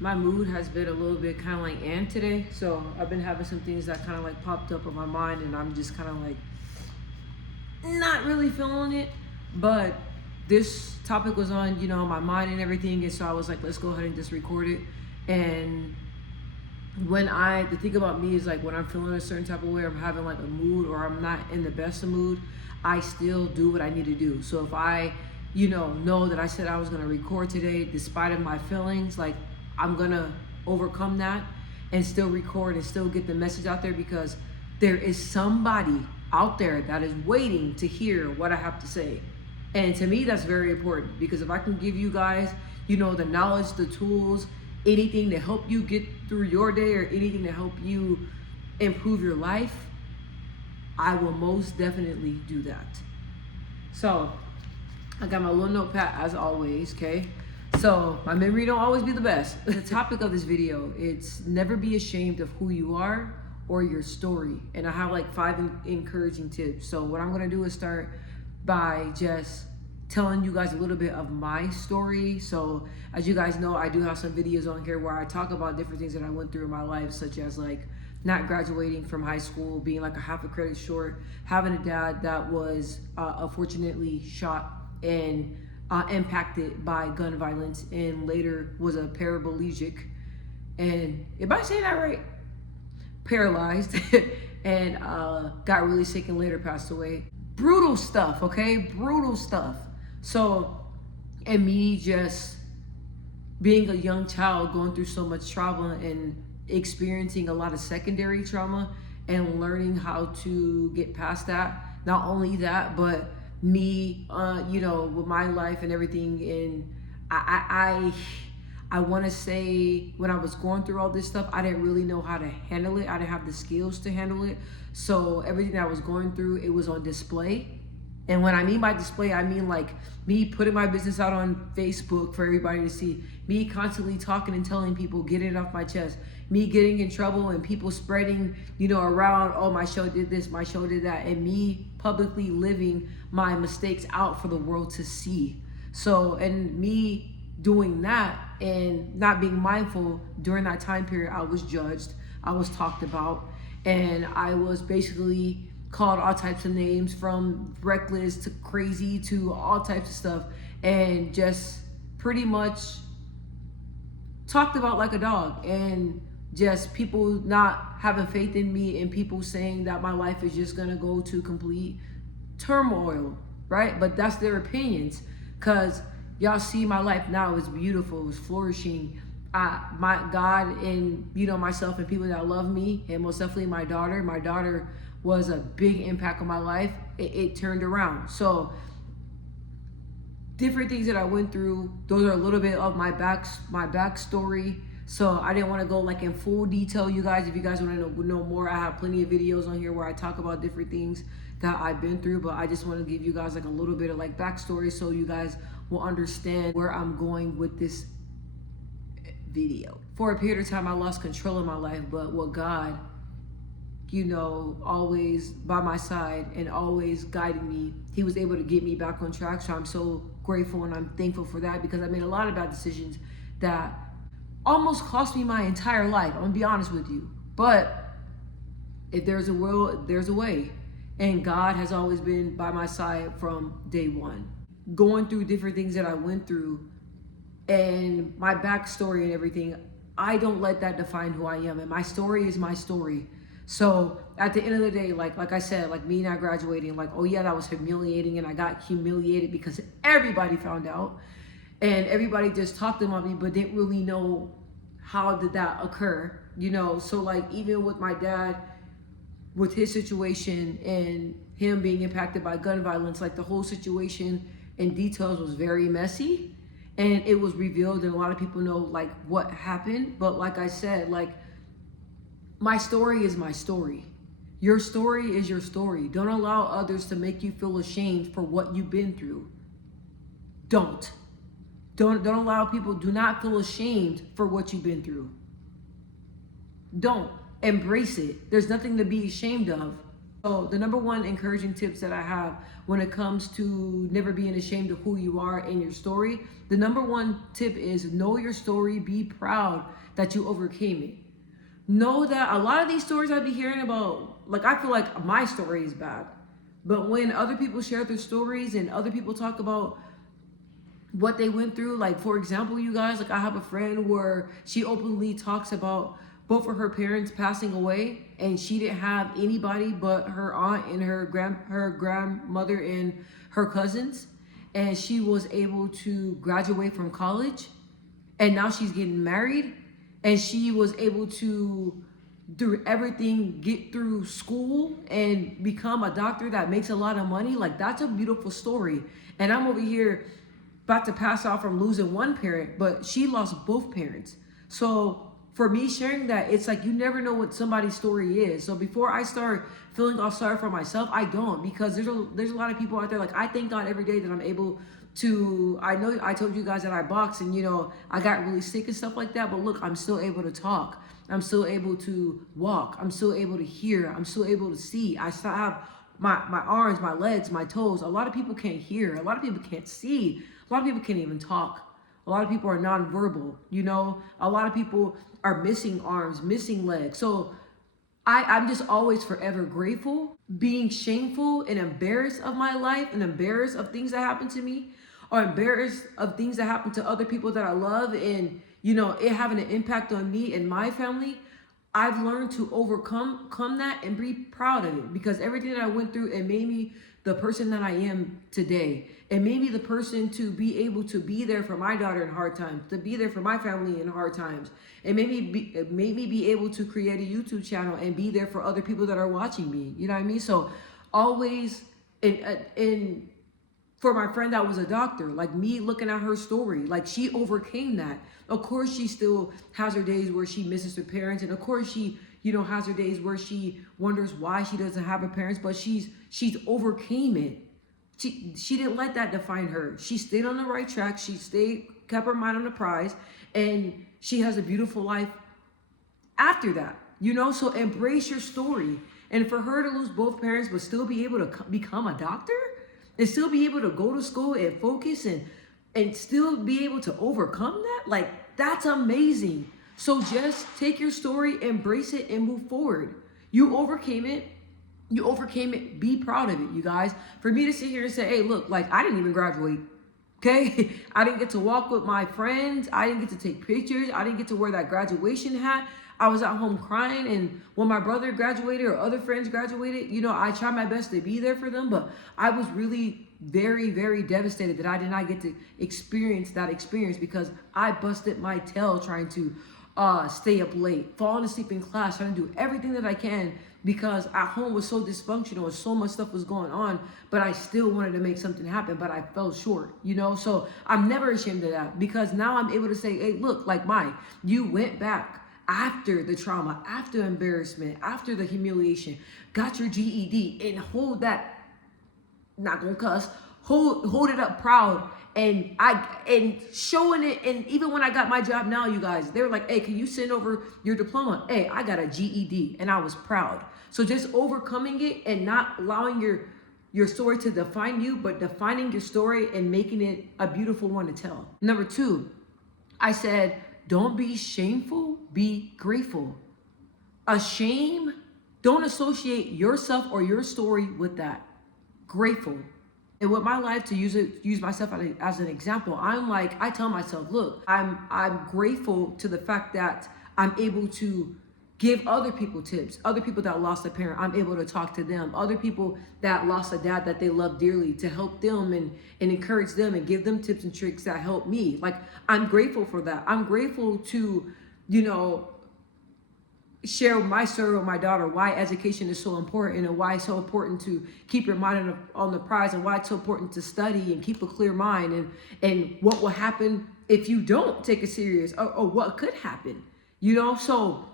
My mood has been a little bit kind of like today. So I've been having some things that kind of like popped up in my mind, and I'm just kind of like not really feeling it. But this topic was on, my mind and everything, and so I was like, let's go ahead and just record it. And the thing about me is like when I'm feeling a certain type of way, I'm having like a mood, or I'm not in the best of mood, I still do what I need to do. So if I, know that I said I was gonna record today, despite of my feelings, like I'm gonna overcome that and still record and still get the message out there, because there is somebody out there that is waiting to hear what I have to say. And to me, that's very important, because if I can give you guys, the knowledge, the tools, anything to help you get through your day, or anything to help you improve your life, I will most definitely do that. So I got my little notepad as always, okay? So my memory don't always be the best. The topic of this video, it's never be ashamed of who you are or your story. And I have like 5 encouraging tips. So what I'm gonna do is start by just telling you guys a little bit of my story. So as you guys know, I do have some videos on here where I talk about different things that I went through in my life, such as like not graduating from high school, being like a half a credit short, having a dad that was unfortunately shot and impacted by gun violence, and later was a paraplegic, and am I saying that right? Paralyzed, and got really sick and later passed away. Brutal stuff, okay? Brutal stuff. So, and me just being a young child going through so much trauma and experiencing a lot of secondary trauma and learning how to get past that. Not only that, but me, with my life and everything. And I want to say when I was going through all this stuff, I didn't really know how to handle it. I didn't have the skills to handle it. So everything that I was going through, it was on display. And when I mean by display, I mean like me putting my business out on Facebook for everybody to see, me constantly talking and telling people, getting it off my chest, me getting in trouble and people spreading, around, oh, my show did this, my show did that, and me publicly living my mistakes out for the world to see. So, and me doing that and not being mindful during that time period, I was judged, I was talked about, and I was basically called all types of names, from reckless to crazy to all types of stuff, and just pretty much talked about like a dog, and just people not having faith in me, and people saying that my life is just gonna go to complete turmoil, right? But that's their opinions, because y'all see my life now, it's beautiful, it's flourishing. My God and myself and people that love me, and most definitely my daughter was a big impact on my life. It turned around. So different things that I went through, those are a little bit of my backstory. So I didn't want to go like in full detail, you guys. If you guys want to know more, I have plenty of videos on here where I talk about different things that I've been through, but I just want to give you guys like a little bit of like backstory, so you guys will understand where I'm going with this video. For a period of time, I lost control of my life, but what God, always by my side and always guiding me, he was able to get me back on track. So I'm so grateful and I'm thankful for that, because I made a lot of bad decisions that almost cost me my entire life. I'm gonna be honest with you. But if there's a will, there's a way. And God has always been by my side from day one. Going through different things that I went through and my backstory and everything, I don't let that define who I am. And my story is my story. So at the end of the day, like I said, like me not graduating, like, oh yeah, that was humiliating, and I got humiliated because everybody found out, and everybody just talked about me, but didn't really know how did that occur, So like even with my dad, with his situation and him being impacted by gun violence, like the whole situation in details was very messy, and it was revealed, and a lot of people know like what happened. But like I said, like, my story is my story. Your story is your story. Don't allow others to make you feel ashamed for what you've been through. Don't allow people, do not feel ashamed for what you've been through. Don't. Embrace it. There's nothing to be ashamed of. So the number one encouraging tips that I have when it comes to never being ashamed of who you are in your story, the number one tip is know your story, be proud that you overcame it. Know that a lot of these stories I be hearing about, like I feel like my story is bad. But when other people share their stories and other people talk about what they went through, like for example, you guys, like I have a friend where she openly talks about both of her parents passing away, and she didn't have anybody but her aunt and her grandmother and her cousins, and she was able to graduate from college, and now she's getting married, and she was able to do everything, get through school and become a doctor that makes a lot of money. Like that's a beautiful story. And I'm over here about to pass out from losing one parent, but she lost both parents. So for me sharing that, it's like you never know what somebody's story is. So before I start feeling all sorry for myself, I don't, because there's a lot of people out there. Like I thank God every day that I'm able to, I know I told you guys that I box and I got really sick and stuff like that, but look, I'm still able to talk. I'm still able to walk. I'm still able to hear. I'm still able to see. I still have my arms, my legs, my toes. A lot of people can't hear. A lot of people can't see. A lot of people can't even talk. A lot of people are nonverbal. A lot of people are missing arms, missing legs. So I'm just always forever grateful, being shameful and embarrassed of my life and embarrassed of things that happen to me, or embarrassed of things that happen to other people that I love, and it having an impact on me and my family. I've learned to overcome that and be proud of it, because everything that I went through, it made me the person that I am today. It made me the person to be able to be there for my daughter in hard times, to be there for my family in hard times. It made me be able to create a YouTube channel and be there for other people that are watching me. You know what I mean? So always in for my friend that was a doctor, like me looking at her story, like she overcame that. Of course, she still has her days where she misses her parents, and of course she, has her days where she wonders why she doesn't have her parents. But she's overcame it. She didn't let that define her. She stayed on the right track. She kept her mind on the prize, and she has a beautiful life after that. So embrace your story. And for her to lose both parents but still be able to become a doctor, and still be able to go to school and focus and still be able to overcome that, like that's amazing. So just take your story, embrace it, and move forward. You overcame it. Be proud of it, you guys. For me to sit here and say, hey, look, like I didn't even graduate. Okay. I didn't get to walk with my friends. I didn't get to take pictures. I didn't get to wear that graduation hat. I was at home crying, and when my brother graduated or other friends graduated, I tried my best to be there for them, but I was really very, very devastated that I did not get to experience that experience, because I busted my tail trying to stay up late, falling asleep in class, trying to do everything that I can, because at home was so dysfunctional and so much stuff was going on, but I still wanted to make something happen, but I fell short, So I'm never ashamed of that, because now I'm able to say, hey, look, like you went back after the trauma, after embarrassment, after the humiliation, got your GED, and hold that, not gonna cuss, hold it up proud, and showing it. And even when I got my job now, you guys, they were like, hey, can you send over your diploma? Hey, I got a GED, and I was proud. So just overcoming it and not allowing your story to define you, but defining your story and making it a beautiful one to tell. Number 2, I said, don't be shameful, be grateful. Ashamed, don't associate yourself or your story with that. Grateful. And with my life, to use myself as an example, I tell myself, look, I'm grateful to the fact that I'm able to give other people tips, other people that lost a parent, I'm able to talk to them, other people that lost a dad that they love dearly, to help them and encourage them and give them tips and tricks that help me. Like, I'm grateful for that. I'm grateful to, share my story with my daughter, why education is so important, and why it's so important to keep your mind on the prize, and why it's so important to study and keep a clear mind, and what will happen if you don't take it serious, or what could happen, So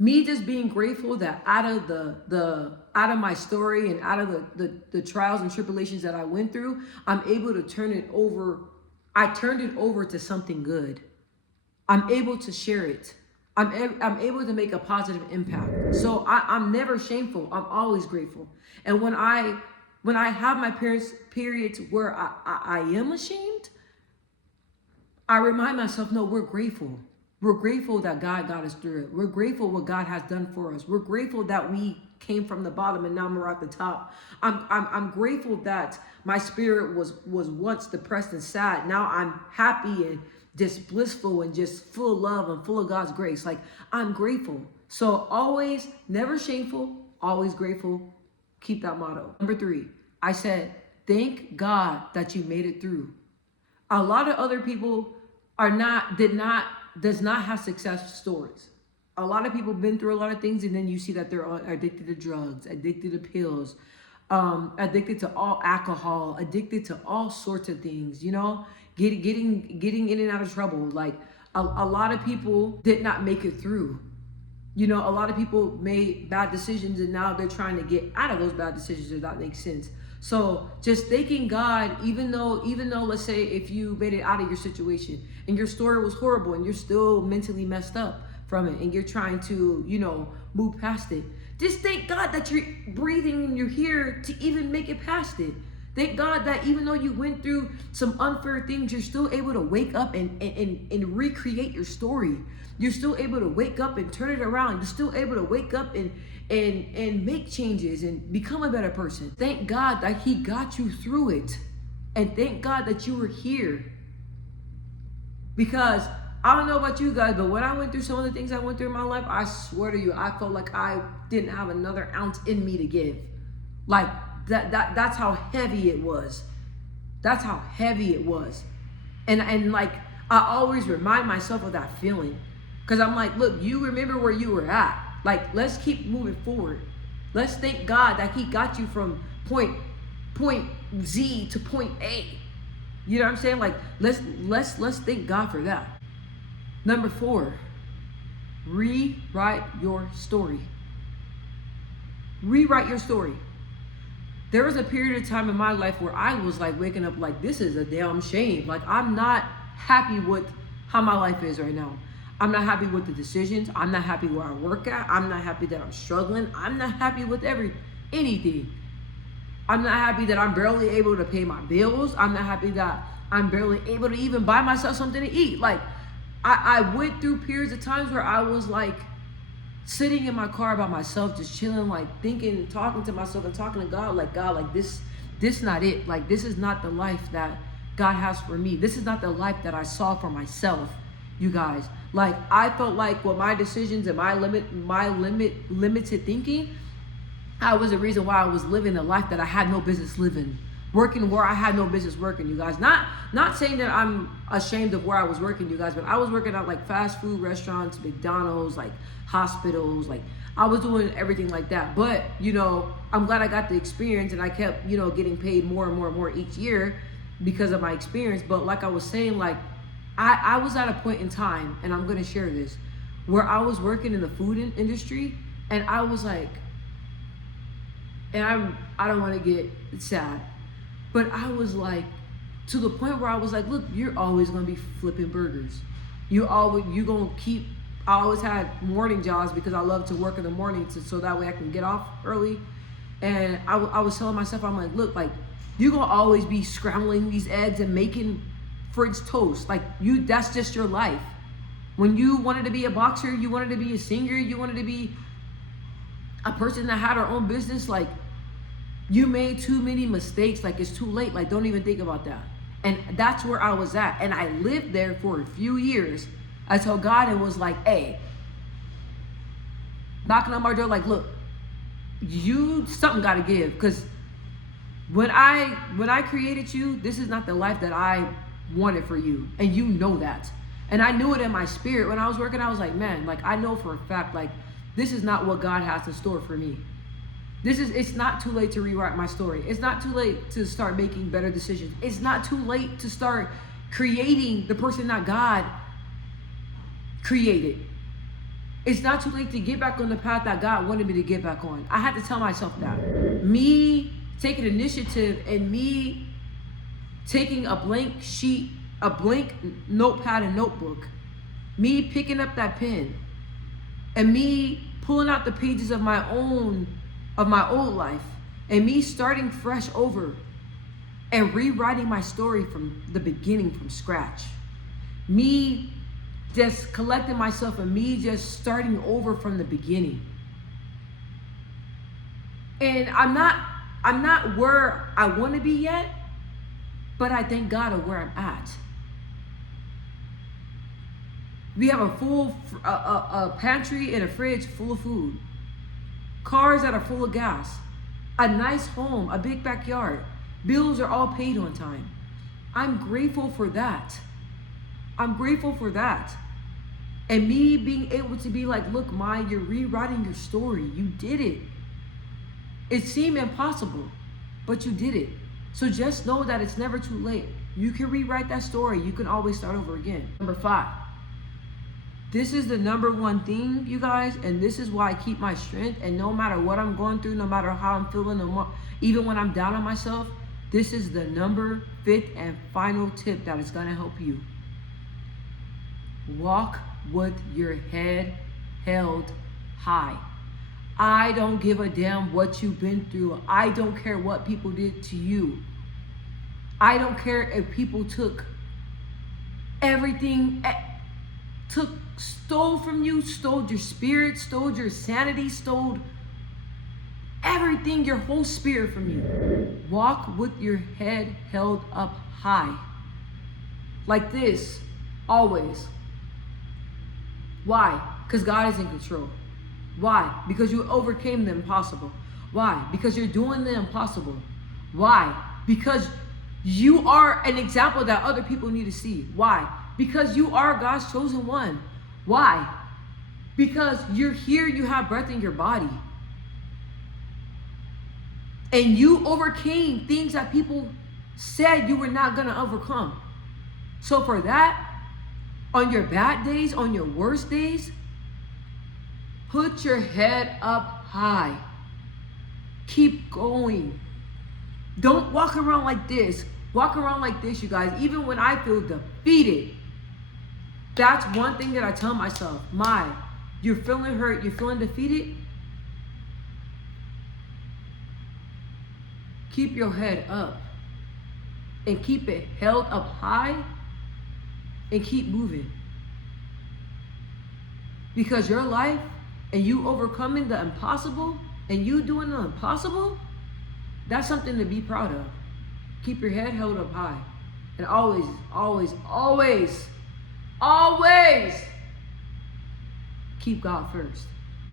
me just being grateful that out of my story and out of the trials and tribulations that I went through, I'm able to turn it over. I turned it over to something good. I'm able to share it. I'm able to make a positive impact. So I'm never shameful. I'm always grateful. And when I have my periods where I am ashamed, I remind myself, no, we're grateful. We're grateful that God got us through it. We're grateful what God has done for us. We're grateful that we came from the bottom and now we're at the top. I'm grateful that my spirit was once depressed and sad. Now I'm happy and just blissful and just full of love and full of God's grace. Like, I'm grateful. So always, never shameful, always grateful. Keep that motto. Number 3, I said, thank God that you made it through. A lot of other people does not have success stories. A lot of people been through a lot of things, and then you see that they're addicted to drugs, addicted to pills, addicted to all alcohol, addicted to all sorts of things, you know, getting in and out of trouble. Like a lot of people did not make it through. You know, a lot of people made bad decisions and now they're trying to get out of those bad decisions, if that makes sense. So just thanking God, even though let's say if you made it out of your situation and your story was horrible and you're still mentally messed up from it and you're trying to, you know, move past it. Just thank God that you're breathing and you're here to even make it past it. Thank God that even though you went through some unfair things, you're still able to wake up and recreate your story. You're still able to wake up and turn it around. You're still able to wake up and make changes and become a better person. Thank God that He got you through it. And thank God that you were here. Because I don't know about you guys, but when I went through some of the things I went through in my life, I swear to you, I felt like I didn't have another ounce in me to give. Like that's how heavy it was. That's how heavy it was. And like I always remind myself of that feeling. Because I'm like, look, you remember where you were at. Like, let's keep moving forward. Let's thank God that He got you from point Z to point A. You know what I'm saying? Like, let's thank God for that. Number 4, rewrite your story. Rewrite your story. There was a period of time in my life where I was like waking up like, this is a damn shame. Like, I'm not happy with how my life is right now. I'm not happy with the decisions. I'm not happy where I work at. I'm not happy that I'm struggling. I'm not happy with anything. I'm not happy that I'm barely able to pay my bills. I'm not happy that I'm barely able to even buy myself something to eat. Like, I went through periods of times where I was like sitting in my car by myself, just chilling, like thinking, talking to myself and talking to God, like this not it. Like, this is not the life that God has for me. This is not the life that I saw for myself, you guys. Like, I felt like with my decisions and my limited thinking, I was the reason why I was living a life that I had no business living. Working where I had no business working, you guys. Not saying that I'm ashamed of where I was working, you guys, but I was working at like fast food restaurants, McDonald's, like hospitals, like I was doing everything like that. But, you know, I'm glad I got the experience and I kept, you know, getting paid more and more and more each year because of my experience. But like I was saying, like I was at a point in time, and I'm gonna share this, where I was working in the food industry, and I was like, and I don't want to get sad, but I was like, to the point where I was like, look, you're always gonna be flipping burgers. I always had morning jobs because I love to work in the morning so that way I can get off early. And I was telling myself, I'm like, look, like you're gonna always be scrambling these eggs and making French toast. Like that's just your life. When you wanted to be a boxer, you wanted to be a singer, you wanted to be a person that had her own business, like you made too many mistakes. Like, it's too late. Like, don't even think about that. And that's where I was at. And I lived there for a few years until God was like, hey, knocking on my door, like, look, something got to give. Because when I created you, this is not the life that I wanted for you. And you know that. And I knew it in my spirit. When I was working, I was like, man, like, I know for a fact, like, this is not what God has in store for me. It's not too late to rewrite my story. It's not too late to start making better decisions. It's not too late to start creating the person that God created. It's not too late to get back on the path that God wanted me to get back on. I had to tell myself that. Me taking initiative and me taking a blank sheet, a blank notepad and notebook, me picking up that pen and me pulling out the pages of my old life, and me starting fresh over and rewriting my story from the beginning, from scratch. Me just collecting myself and me just starting over from the beginning. And I'm not where I want to be yet, but I thank God of where I'm at. We have a full a pantry and a fridge full of food, cars that are full of gas, a nice home, a big backyard. Bills are all paid on time. I'm grateful for that. I'm grateful for that. And me being able to be like, look, Mai, you're rewriting your story. You did it. It seemed impossible, but you did it. So just know that it's never too late. You can rewrite that story. You can always start over again. Number 5. This is the number one thing, you guys, and this is why I keep my strength. And no matter what I'm going through, no matter how I'm feeling, even when I'm down on myself, this is the number 5th and final tip that is going to help you. Walk with your head held high. I don't give a damn what you've been through. I don't care what people did to you. I don't care if people took everything, stole from you, stole your spirit, stole your sanity, stole everything, your whole spirit from you. Walk with your head held up high. Like this, always. Why? Because God is in control. Why? Because you overcame the impossible. Why? Because you're doing the impossible. Why? Because you are an example that other people need to see. Why? Because you are God's chosen one. Why? Because you're here, you have breath in your body. And you overcame things that people said you were not going to overcome. So for that, on your bad days, on your worst days, put your head up high. Keep going. Don't walk around like this. Walk around like this, you guys. Even when I feel defeated, that's one thing that I tell myself. Mai, you're feeling hurt, you're feeling defeated. Keep your head up and keep it held up high and keep moving. Because your life and you overcoming the impossible and you doing the impossible, that's something to be proud of. Keep your head held up high. And always, always, always, always keep God first.